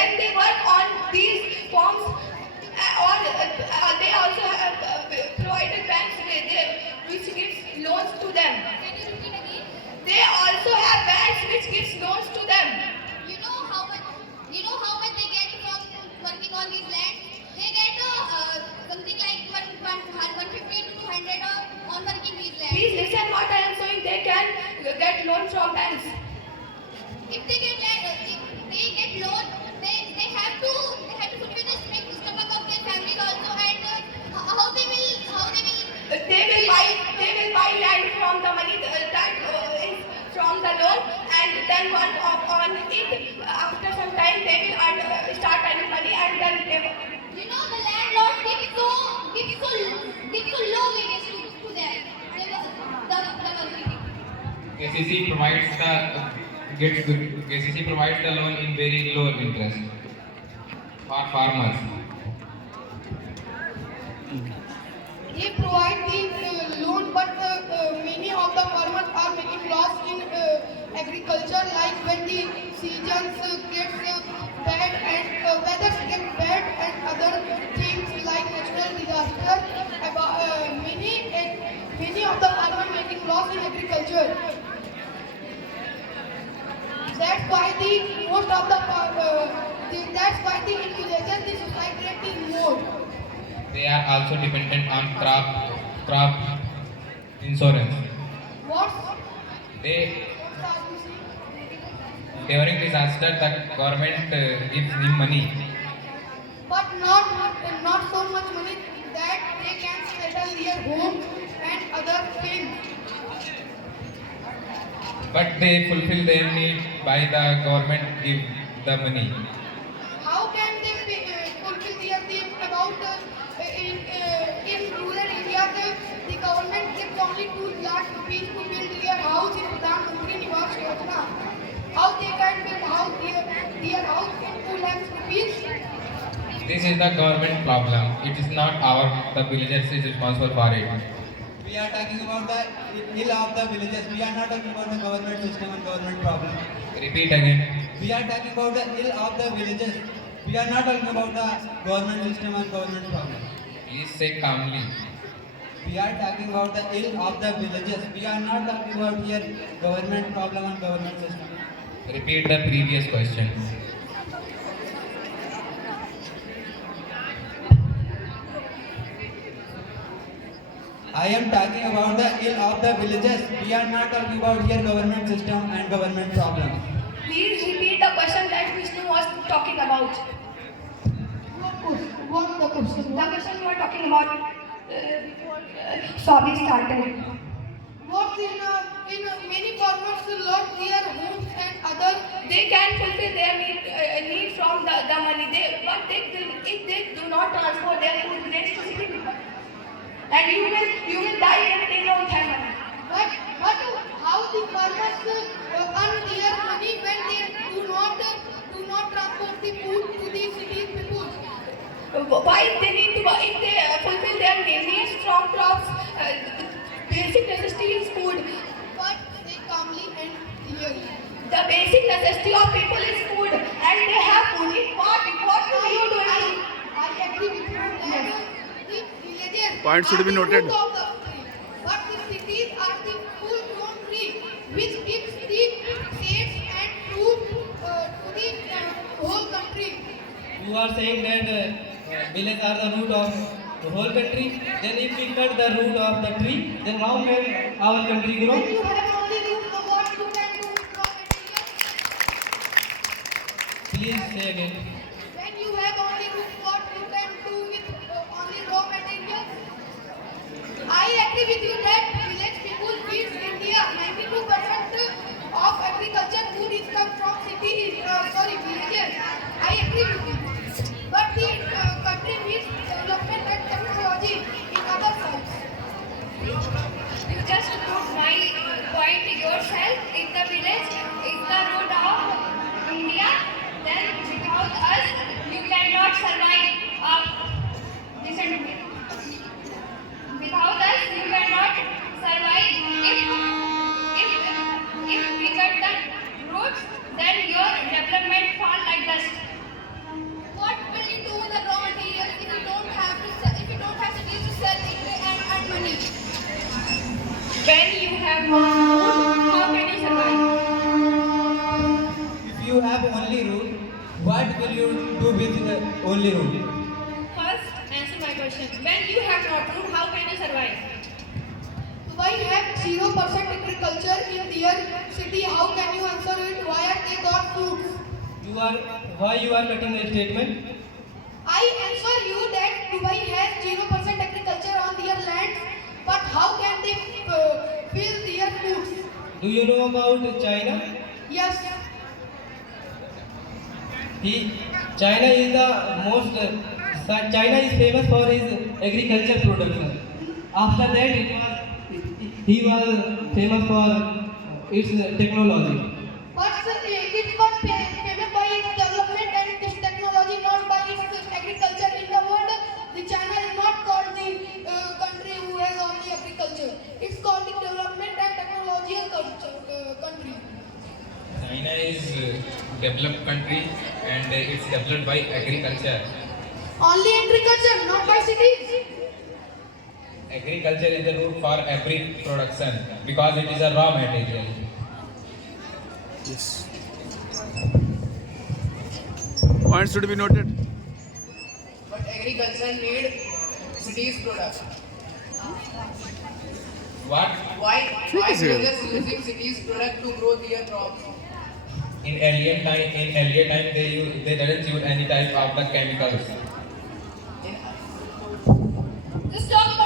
when they work on these forms, or they also have provided banks which gives loans to them. Can you repeat again? They also have banks which gives loans to them. You know how much? You know how much they get from working on these lands? They get something like 150 to 200 on working these lands. Please listen what I am saying. They can get loan from banks. If they get land, if they get loan, they have to fulfill the strict stomach of their families also, and how they will They will buy land from the money that is from the loan, and then work on it. After some time, they will start earning money, and then they will. You know, the landlord give so low wages to them. KCC provides the loan in very low interest for farmers. They provide the loan, but many of the farmers are making loss in agriculture, like when the seasons gets bad and weather gets bad and other things like natural disaster. Many of the farmers making loss in agriculture. That's why the in villages the suicide rate is more. They are also dependent on crop insurance. What? They Are you saying? during disaster the government gives them money, But not so much money that they can settle their home and other things. but they fulfill their need by the government give the money. How can they fulfill their needs about in rural areas? The government gives only 2 lakh rupees to build their house in Pradhan Mantri Niwas Yojana. How they can build their house in 2 lakh rupees? This is the government problem. It is not the villagers is responsible for it. We are talking about the ill of the villages. We are not talking about the government system and government problem. Repeat again. We are talking about the ill of the villages. We are not talking about the government system and government problem. Please say calmly. We are talking about the ill of the villages. We are not talking about here government problem and government system. Repeat the previous question. I am talking about the ill of the villages. We are not talking about here government system and government problem. Please repeat the question that Vishnu was talking about. What the question? The question you were talking about before Swami started. What in many farmers lost their homes and other. They can fulfill their need from the money. If they do not transfer their food to city people, and you will die if they don't have money. But how the farmers earn their money when they do not transport the food to the cities people? Why they need to? If they fulfill their needs from crops, basic necessity is food. But they calmly and clearly. The basic necessity of people is food, and they have food. What do you do? I agree with you that the villages Point should are be the noted. root of the tree, but the cities are the full-grown tree, which gives the shades and fruit to the whole country. You are saying that villages are the root of the whole country. Then if we cut the root of the tree, then how can our country grow? When you have only root of what you can do with raw materials, Please say again. when you have only root what you can do with only raw materials, I agree with you that village people feeds India. 92% of agriculture food is come from villages. I agree with you. But the country needs development and technology in other sides. You just put my point yourself. If the village is the root of India, then without us you cannot survive. Listen to me. Without us you cannot survive. If we cut the roots, then your development fall like dust. will you do with the only root? First, answer my question. When you have not root, how can you survive? Dubai have 0% agriculture in their city. How can you answer it? Why are they got food? Why you are cutting a statement? I answer you that Dubai has 0% agriculture on their land, but how can they fill their foods? Do you know about China? Yes. China is the most. China is famous for his agriculture production. After that, he was famous for its technology. But it was famous by its development and its technology, not by its agriculture. In the world, the China is not called the country who has only agriculture. It's called the development and technological country. China is developed country and it's developed by agriculture. Only agriculture, not by cities. Agriculture is the root for every production because it is a raw material. Yes. Points should be noted. But agriculture need cities product. What? Why ठीक है villagers using cities product to grow their crops? In earlier time they didn't use any type of the chemicals. In